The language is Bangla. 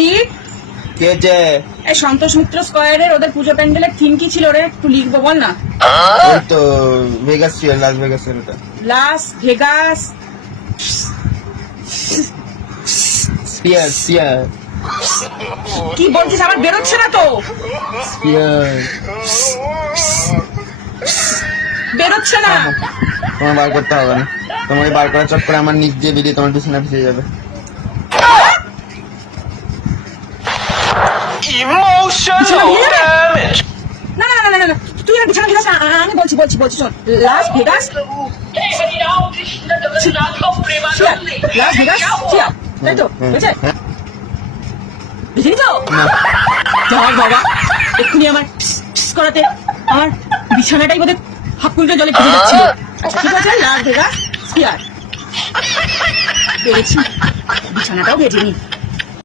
রিক, কে যে এই সন্তোষ মিত্র স্কয়ারের ওদের পুজো প্যান্ডেলের থিম কি ছিল রে? একটু লিখবো বল না। ওই তো ভেগাস ছিল, লাস ভেগাস এর ওটা। লাস ভেগাস স্পিয়ার স্পিয়ার কি বলছিস? আমার বেরোচ্ছে না তো, স্পিয়ার। বেরোচ্ছে না। তোমার বার করতে হবে না, তোমাকে বার করার চক্করে আমার নিচ দিয়ে বেরিয়ে তোমার বিছানা ভিজে যাবে। Emotional damage. না না না না না না, তুই আর বিছানা ভিজাস না, আমি বলছি বলছি বলছি শোন। লাস ভেগাস শিয়ার, লাস ভেগাস শিয়ার, তাই তো বুঝছে? বুঝলি তো? যার বাবা, এক্ষুনি আমার করাতে আমার বিছানাটাই বোধহয় হাফ কুইন্টাল জলে ভিজে যাচ্ছিল। আচ্ছা ঠিক আছে, লাস ভেগাস শিয়ার পেরেছি, বিছানাটাও ভেজে নি।